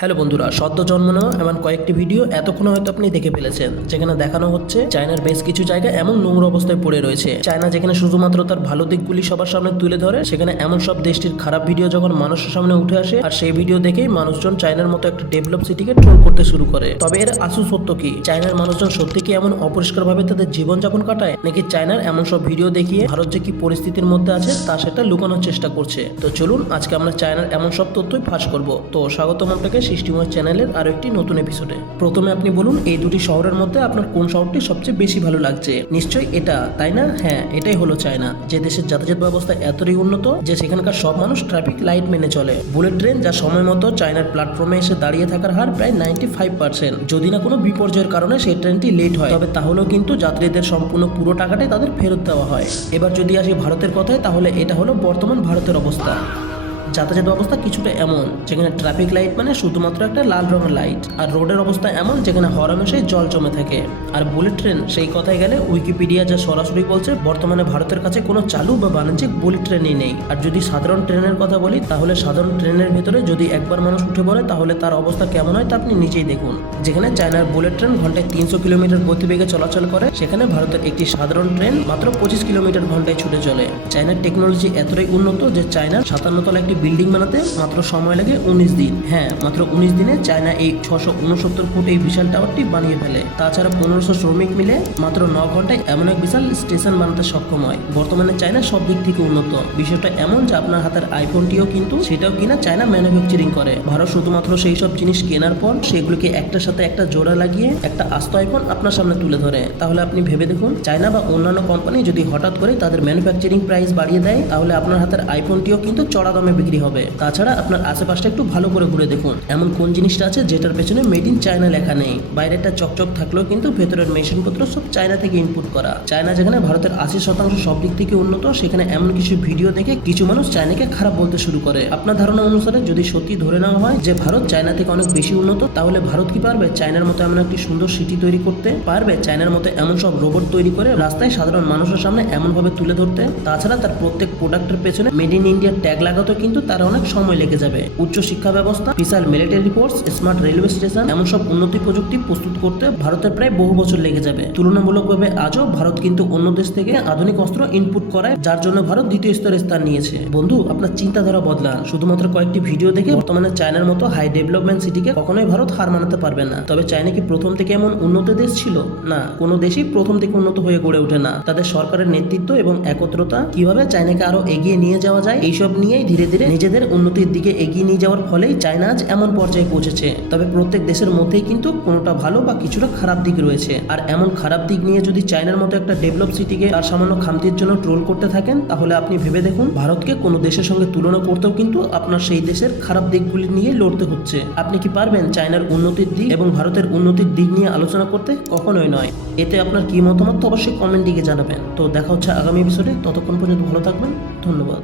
Hello বন্ধুরা, সদ্য জন্ম নেওয়া এমন কয়েকটি ভিডিও এতক্ষণ হয়তো আপনি দেখে ফেলেছেন, যেখানে দেখানো হচ্ছে চায়নার বেশ কিছু জায়গা এমন নোংরা অবস্থায় পড়ে রয়েছে। চায়না যেখানে শুধুমাত্র তার ভালো দিকগুলি সবার সামনে তুলে ধরে, সেখানে এমন সব দেশটির খারাপ ভিডিও যখন মানুষের সামনে উঠে আসে, আর সেই ভিডিও দেখেই মানুষজন চায়নার মতো একটা ডেভেলপ সিটিকে ট্রোল করতে শুরু করে। তবে এর আসল সত্য কি? চায়নার মানুষজন সত্যি কি এমন অপরিষ্কারভাবে তাদের জীবনযাপন কাটায়, নাকি চায়নার এমন সব ভিডিও দেখিয়ে ভারত যে কি পরিস্থিতির মধ্যে আছে তা সেটা লুকানোর চেষ্টা করছে? তো চলুন আজকে আমরা চায়নার এমন সব তথ্যই ফাঁস করব। তো স্বাগতম আপনাকে সৃষ্টিময় চ্যানেলের আরো একটি নতুন এপিসোডে। প্রথমে আপনি বলুন, এই দুটি শহরের মধ্যে আপনার কোন শহরটি সবচেয়ে বেশি ভালো লাগছে? নিশ্চয়ই এটা, তাই না? হ্যাঁ, এটাই হলো চায়না, যে দেশের যাতায়াত ব্যবস্থা এতটাই উন্নত যে সেখানকার সব মানুষ ট্রাফিক লাইট মেনে চলে। বুলেট ট্রেন যা সময় মতো চায়নার প্ল্যাটফর্মে এসে দাঁড়িয়ে থাকার হার প্রায় 95%। যদি না কোনো বিপর্যয়ের কারণে সেই ট্রেনটি লেট হয়, তবে তাহলেও কিন্তু যাত্রীদের সম্পূর্ণ পুরো টাকাটাই তাদের ফেরত দেওয়া হয়। এবার যদি আসি ভারতের কথায়, তাহলে এটা হলো বর্তমান ভারতের অবস্থা। যাতায়াত ব্যবস্থা কিছুটা এমন যেখানে ট্রাফিক লাইট মানে শুধুমাত্র একটা লাল রঙের লাইট, আর রোডের অবস্থা এমন যেখানে হরহামেশাই জল জমে থাকে। আর বুলেট ট্রেন, সেই কথায় গেলে উইকিপিডিয়া যা সরাসরি বলছে, বর্তমানে ভারতের কাছে কোনো চালু বা বাণিজ্যিক বুলেট ট্রেনই নেই। আর যদি সাধারণ ট্রেনের কথা বলি, তাহলে সাধারণ ট্রেনের ভেতরে যদি একবার মানুষ উঠে পড়ে, তাহলে তার অবস্থা কেমন হয় তা আপনি নিজেই দেখুন। যেখানে চায়নার বুলেট ট্রেন ঘন্টায় 300 কিলোমিটার গতিবেগে চলাচল করে, সেখানে ভারতের একটি সাধারণ ট্রেন মাত্র 25 কিলোমিটার ঘন্টায় ছুটে চলে। চায়নার টেকনোলজি এতটাই উন্নত যে চায়নার 57 তলা একটি বিল্ডিং বানাতে মাত্র সময় লাগে 19 দিন। হ্যাঁ, মাত্র 19 দিনে চায়না এই 669 ফুট এই বিশাল টাওয়ারটি বানিয়ে ফেলে। তাছাড়া 1500 শ্রমিক মিলে মাত্র 9 ঘন্টায় এমন এক বিশাল স্টেশন বানাতে সক্ষম হয়। বর্তমানে চায়না সব দিক থেকে উন্নত। বিষয়টা এমন যে আপনার হাতের আইফোনটিও কিন্তু সেটাও কিনা চায়না ম্যানুফ্যাকচারিং করে। ভারত শুধুমাত্র সেই সব জিনিস কেনার পর সেগুলোকে একটার সাথে একটা জোড়া লাগিয়ে একটা আস্ত আইফোন আপনার সামনে তুলে ধরে। তাহলে আপনি ভেবে দেখুন, চায়না বা অন্যান্য কোম্পানি যদি হঠাৎ করে তাদের ম্যানুফ্যাকচারিং প্রাইস বাড়িয়ে দেয়, তাহলে আপনার হাতের আইফোনটিও কিন্তু চড়া দামে বিক্রি হবে। তাছাড়া আপনার আশেপাশটা একটু ভালো করে ঘুরে দেখুন, এমন কোন জিনিসটা আছে যেটার পেছনে মেড ইন চায়না লেখা নেই। বাইরেটা চকচক থাকলেও কিন্তু ভেতরের মেশিনপত্র সব চায়না থেকে ইনপুট করা। চায়না যেখানে ভারতের 80% সব দিক থেকে উন্নত, সেখানে এমন কিছু ভিডিও দেখে কিছু মানুষ চায়নাকে খারাপ বলতে শুরু করে। আপনার ধারণা অনুসারে যদি সত্যি ধরে নেওয়া হয় যে ভারত চায়না থেকে অনেক বেশি উন্নত, তাহলে ভারত কি পারবে চায়নার মতো এমন একটি সুন্দর সিটি তৈরি করতে? পারবে চায়নার মতো এমন সব রোবট তৈরি করে রাস্তায় সাধারণ মানুষের সামনে এমন ভাবে তুলে ধরতে? তাছাড়া তার প্রত্যেক প্রোডাক্টের পেছনে মেড ইন ইন্ডিয়ার ট্যাগ লাগাতে কিন্তু তার অনেক সময় লেগে যাবে। উচ্চ শিক্ষা ব্যবস্থা, বিশাল military force, smart railway station, এমন সব উন্নতি প্রযুক্তি প্রস্তুত করতে ভারতের প্রায় বহু বছর লেগে যাবে। তুলনামূলকভাবে আজও ভারত কিন্তু অন্য দেশ থেকে আধুনিক অস্ত্র ইনপুট করায়, যার জন্য ভারত দ্বিতীয় স্তরে স্থান নিয়েছে। বন্ধু, আপনার চিন্তাধারা বদলান। শুধুমাত্র কয়েকটি ভিডিও দেখে বর্তমানে চায়নার মতো হাই ডেভেলপমেন্ট সিটিকে কখনোই ভারত হার মানাতে পারবে না। তবে চায়না কি প্রথম থেকে এমন উন্নত দেশ ছিল? না, কোনো দেশই প্রথম থেকে উন্নত হয়ে গড়ে ওঠে না। তাদের সরকারের নেতৃত্ব এবং একত্রতা কিভাবে চায়নাকে আরো এগিয়ে নিয়ে যাওয়া যায়, এইসব নিয়েই ধীরে ধীরে নিজেদের উন্নতির দিকে এগিয়ে নিয়ে যাওয়ার ফলেই চায়না আজ এমন পর্যায়ে পৌঁছেছে। তবে প্রত্যেক দেশের মধ্যেই কিন্তু কোনোটা ভালো বা কিছুটা খারাপ দিক রয়েছে। আর এমন খারাপ দিক নিয়ে যদি চায়নার মতো একটা ডেভেলপ সিটিকে তার সামান্য খামতির জন্য ট্রোল করতে থাকেন, তাহলে আপনি ভেবে দেখুন, ভারতকে কোনো দেশের সঙ্গে তুলনা করতেও কিন্তু আপনার সেই দেশের খারাপ দিকগুলি নিয়ে লড়তে হচ্ছে। আপনি কি পারবেন চায়নার উন্নতির দিক এবং ভারতের উন্নতির দিক নিয়ে আলোচনা করতে? কখনোই নয়। এতে আপনার কি মতামত অবশ্যই কমেন্ট দিকে জানাবেন। তো দেখা হচ্ছে আগামী এপিসোডে। ততক্ষণ পর্যন্ত ভালো থাকবেন। ধন্যবাদ।